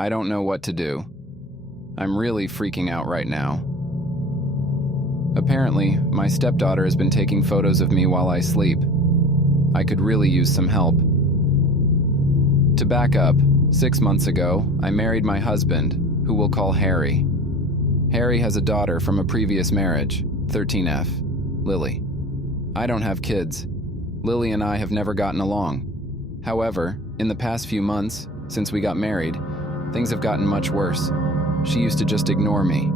I don't know what to do. I'm really freaking out right now. Apparently, my stepdaughter has been taking photos of me while I sleep. I could really use some help. To back up, 6 months ago, I married my husband, who we'll call Harry. Harry has a daughter from a previous marriage, 13F, Lily. I don't have kids. Lily and I have never gotten along. However, in the past few months, since we got married, things have gotten much worse. She used to just ignore me.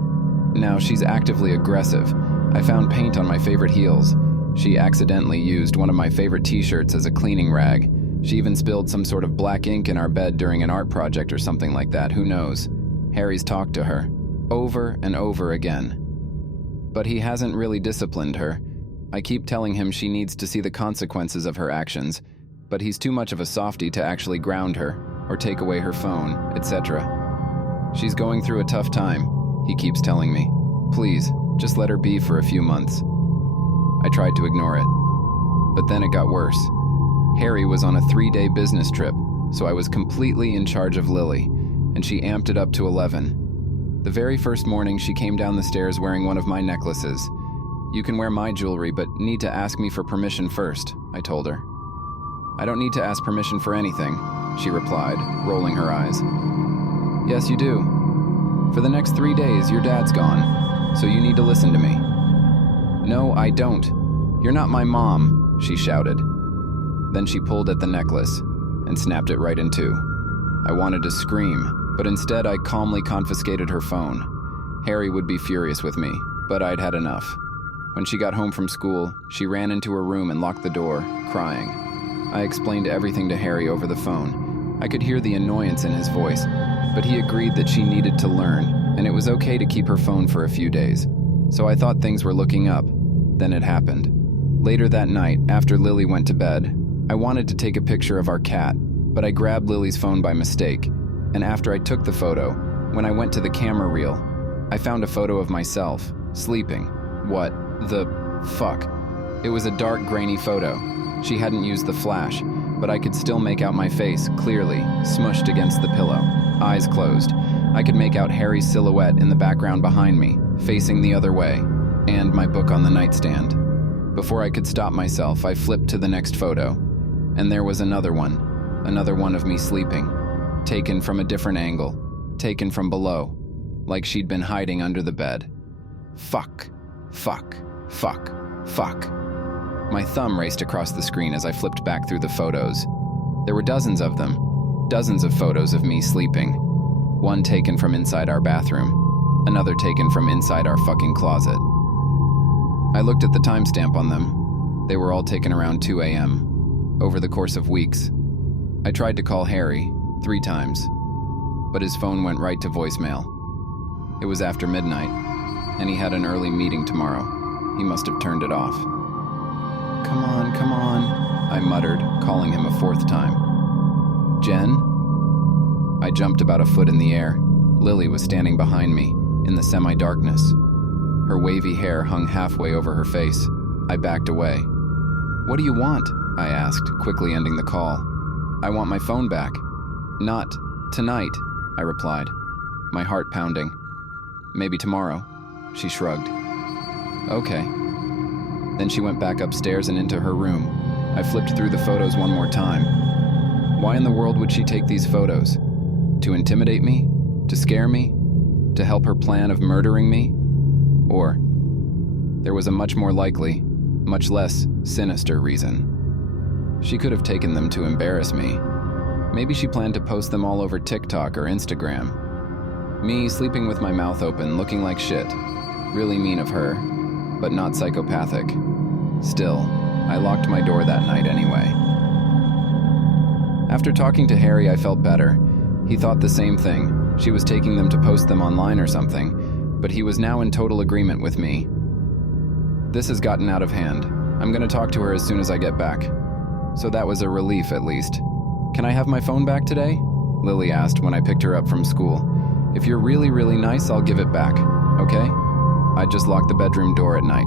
Now she's actively aggressive. I found paint on my favorite heels. She accidentally used one of my favorite t-shirts as a cleaning rag. She even spilled some sort of black ink in our bed during an art project or something like that, who knows. Harry's talked to her, over and over again. But he hasn't really disciplined her. I keep telling him she needs to see the consequences of her actions, but he's too much of a softie to actually ground her, or take away her phone, etc. She's going through a tough time, he keeps telling me. Please, just let her be for a few months. I tried to ignore it, but then it got worse. Harry was on a 3-day business trip, so I was completely in charge of Lily, and she amped it up to 11. The very first morning, she came down the stairs wearing one of my necklaces. You can wear my jewelry, but need to ask me for permission first, I told her. I don't need to ask permission for anything, she replied, rolling her eyes. Yes, you do. For the next 3 days, your dad's gone, so you need to listen to me. No, I don't. You're not my mom, she shouted. Then she pulled at the necklace and snapped it right in two. I wanted to scream, but instead I calmly confiscated her phone. Harry would be furious with me, but I'd had enough. When she got home from school, she ran into her room and locked the door, crying. I explained everything to Harry over the phone. I could hear the annoyance in his voice, but he agreed that she needed to learn, and it was okay to keep her phone for a few days. So I thought things were looking up. Then it happened. Later that night, after Lily went to bed, I wanted to take a picture of our cat, but I grabbed Lily's phone by mistake, and after I took the photo, when I went to the camera reel, I found a photo of myself, sleeping. What the fuck? It was a dark, grainy photo. She hadn't used the flash, but I could still make out my face, clearly, smushed against the pillow, eyes closed. I could make out Harry's silhouette in the background behind me, facing the other way, and my book on the nightstand. Before I could stop myself, I flipped to the next photo, and there was another one of me sleeping, taken from a different angle, taken from below, like she'd been hiding under the bed. Fuck, fuck, fuck, fuck. My thumb raced across the screen as I flipped back through the photos. There were dozens of them, dozens of photos of me sleeping. One taken from inside our bathroom, another taken from inside our fucking closet. I looked at the timestamp on them. They were all taken around 2 a.m., over the course of weeks. I tried to call Harry 3 times, but his phone went right to voicemail. It was after midnight, and he had an early meeting tomorrow. He must have turned it off. Come on, I muttered, calling him a 4th time. Jen? I jumped about a foot in the air. Lily was standing behind me, in the semi-darkness. Her wavy hair hung halfway over her face. I backed away. What do you want? I asked, quickly ending the call. I want my phone back. Not tonight, I replied, my heart pounding. Maybe tomorrow, she shrugged. Okay. Then she went back upstairs and into her room. I flipped through the photos one more time. Why in the world would she take these photos? To intimidate me? To scare me? To help her plan of murdering me? Or there was a much more likely, much less sinister reason. She could have taken them to embarrass me. Maybe she planned to post them all over TikTok or Instagram. Me sleeping with my mouth open, looking like shit. Really mean of her, but not psychopathic. Still, I locked my door that night anyway. After talking to Harry, I felt better. He thought the same thing. She was taking them to post them online or something, but he was now in total agreement with me. This has gotten out of hand. I'm going to talk to her as soon as I get back. So that was a relief, at least. Can I have my phone back today? Lily asked when I picked her up from school. If you're really, really nice, I'll give it back, okay? I just locked the bedroom door at night.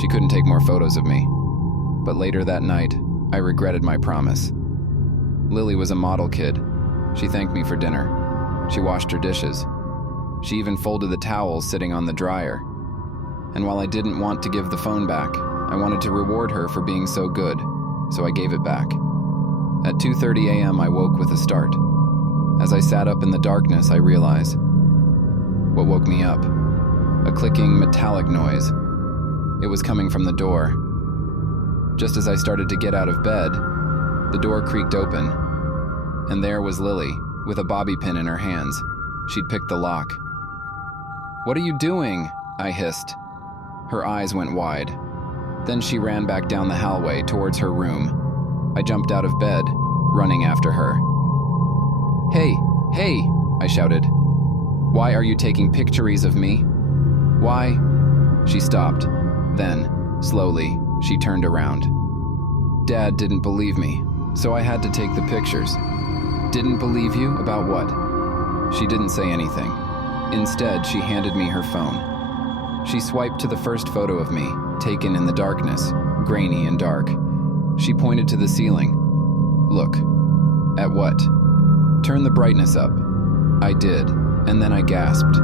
She couldn't take more photos of me. But later that night, I regretted my promise. Lily was a model kid. She thanked me for dinner. She washed her dishes. She even folded the towels sitting on the dryer. And while I didn't want to give the phone back, I wanted to reward her for being so good, so I gave it back. At 2:30 a.m., I woke with a start. As I sat up in the darkness, I realized what woke me up. A clicking, metallic noise. It was coming from the door. Just as I started to get out of bed, the door creaked open, and there was Lily, with a bobby pin in her hands. She'd picked the lock. "What are you doing?" I hissed. Her eyes went wide. Then she ran back down the hallway towards her room. I jumped out of bed, running after her. "Hey, hey," I shouted. "Why are you taking pictures of me? Why?" She stopped. Then, slowly, she turned around. Dad didn't believe me, so I had to take the pictures. "Didn't believe you? About what?" She didn't say anything. Instead, she handed me her phone. She swiped to the first photo of me, taken in the darkness, grainy and dark. She pointed to the ceiling. "Look." "At what?" "Turn the brightness up." I did, and then I gasped.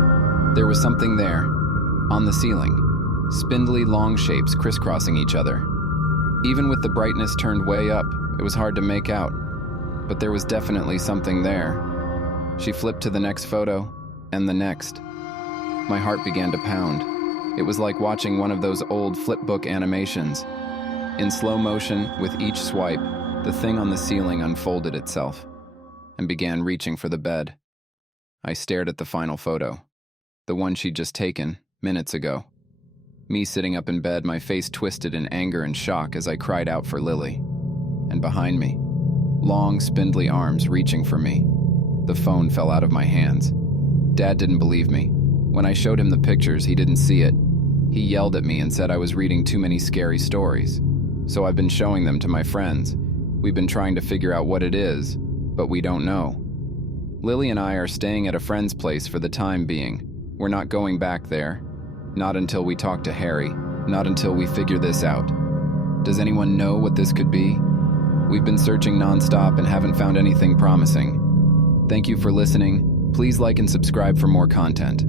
There was something there, on the ceiling. Spindly, long shapes crisscrossing each other. Even with the brightness turned way up, it was hard to make out. But there was definitely something there. She flipped to the next photo, and the next. My heart began to pound. It was like watching one of those old flipbook animations. In slow motion, with each swipe, the thing on the ceiling unfolded itself and began reaching for the bed. I stared at the final photo, the one she'd just taken minutes ago. Me sitting up in bed, my face twisted in anger and shock as I cried out for Lily. And behind me, long, spindly arms reaching for me. The phone fell out of my hands. Dad didn't believe me. When I showed him the pictures, he didn't see it. He yelled at me and said I was reading too many scary stories. So I've been showing them to my friends. We've been trying to figure out what it is, but we don't know. Lily and I are staying at a friend's place for the time being. We're not going back there. Not until we talk to Harry. Not until we figure this out. Does anyone know what this could be? We've been searching nonstop and haven't found anything promising. Thank you for listening. Please like and subscribe for more content.